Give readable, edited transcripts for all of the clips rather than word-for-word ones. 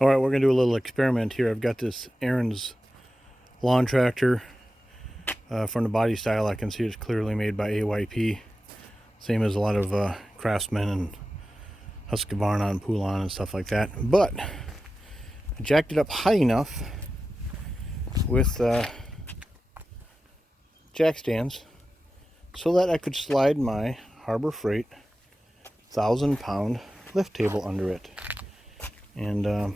All right, we're gonna do a little experiment here. I've got this Ariens lawn tractor. From the body style, I can see it's clearly made by AYP. Same as a lot of Craftsman and Husqvarna and Poulan and stuff like that. But I jacked it up high enough with jack stands so that I could slide my Harbor Freight 1,000-pound lift table under it. And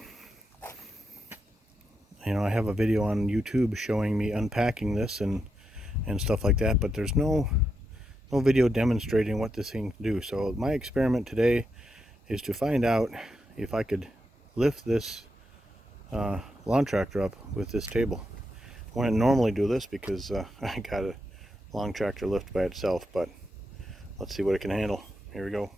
you know, I have a video on YouTube showing me unpacking this and stuff like that, but there's no video demonstrating what this thing can do. So my experiment today is to find out if I could lift this lawn tractor up with this table. I wouldn't normally do this because I got a long tractor lift by itself, but let's see what it can handle. Here we go.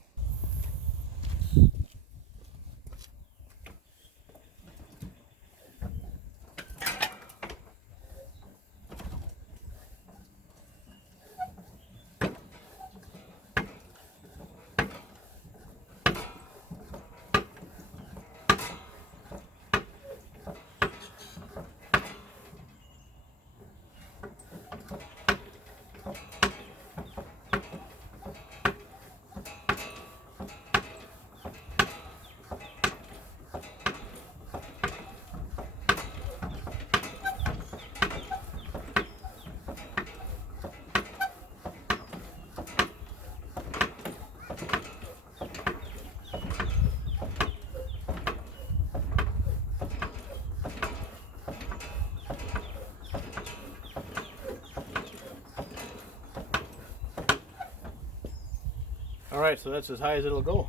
All right, so that's as high as it'll go.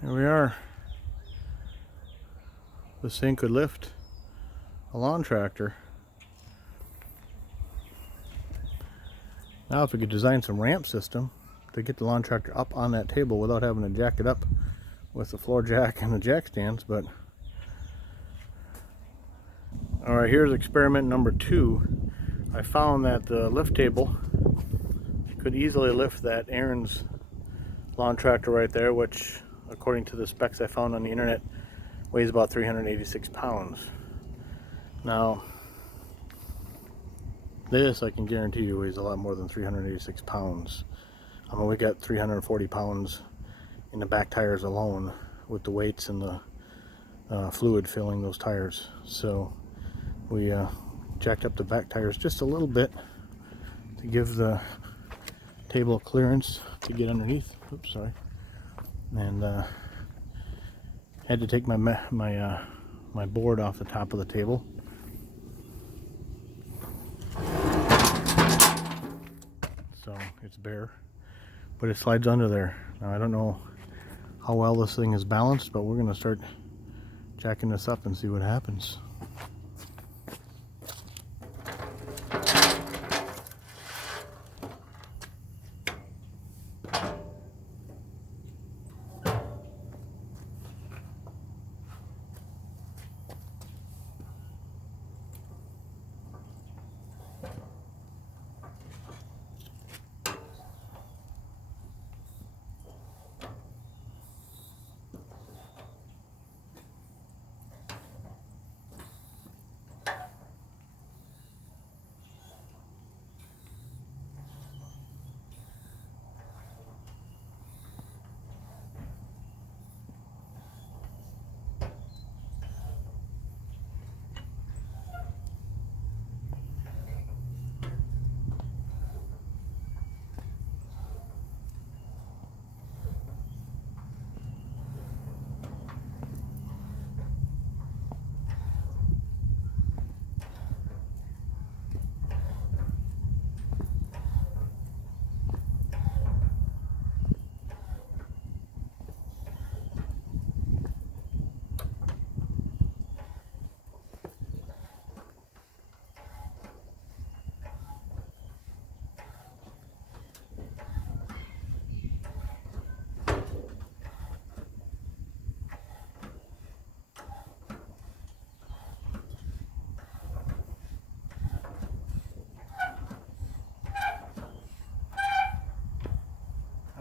Here we are. This thing could lift a lawn tractor. Now if we could design some ramp system to get the lawn tractor up on that table without having to jack it up with the floor jack and the jack stands. But all right, here's experiment number 2. I found that the lift table could easily lift that Ariens lawn tractor right there, which according to the specs I found on the internet weighs about 386 pounds. Now this I can guarantee you weighs a lot more than 386 pounds. I mean, we got 340 pounds in the back tires alone with the weights and the fluid filling those tires. So we jacked up the back tires just a little bit to give the table clearance to get underneath. Oops, sorry. And had to take my board off the top of the table. So it's bare, but it slides under there. Now I don't know how well this thing is balanced, but we're gonna start jacking this up and see what happens.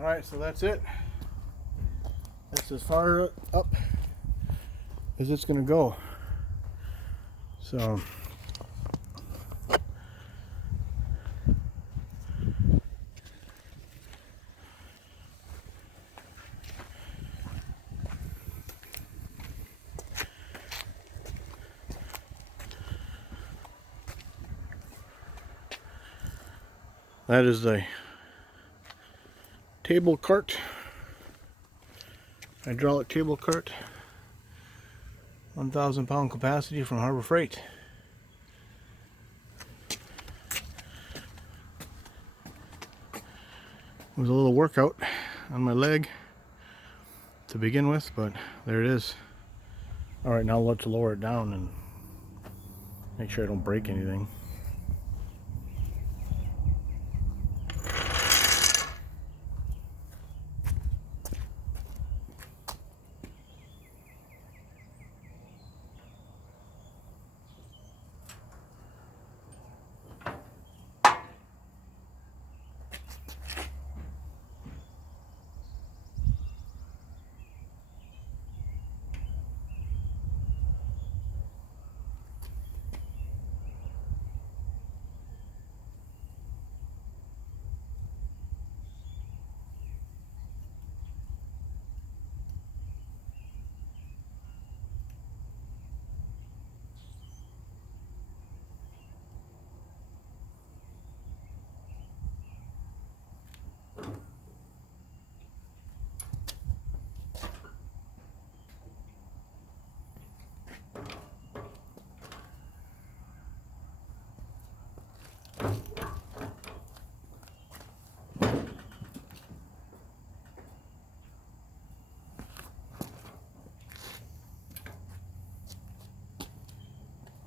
Alright, so that's it. That's as far up as it's going to go. So that is the table cart, hydraulic table cart, 1,000 pound capacity from Harbor Freight. It was a little workout on my leg to begin with, but there it is. Alright, now let's lower it down and make sure I don't break anything.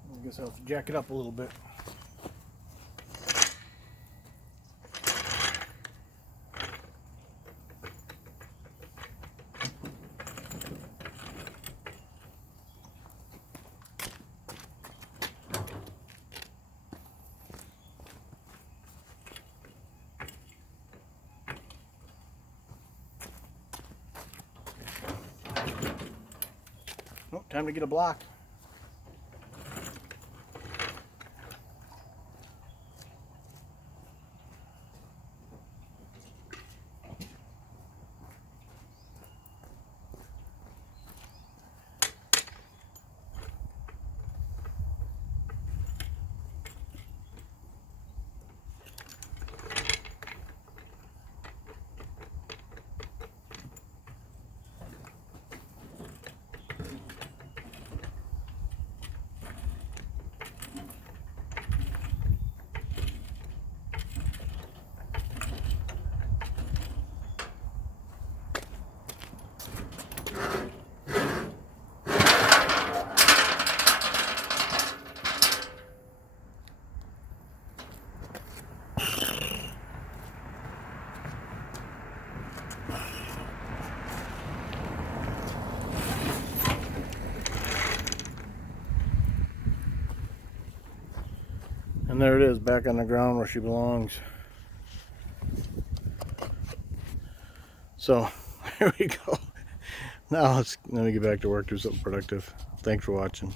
I guess I'll have to jack it up a little bit. Oh, time to get a block. And there it is, back on the ground where she belongs. So, there we go. Now let me get back to work, do something productive. Thanks for watching.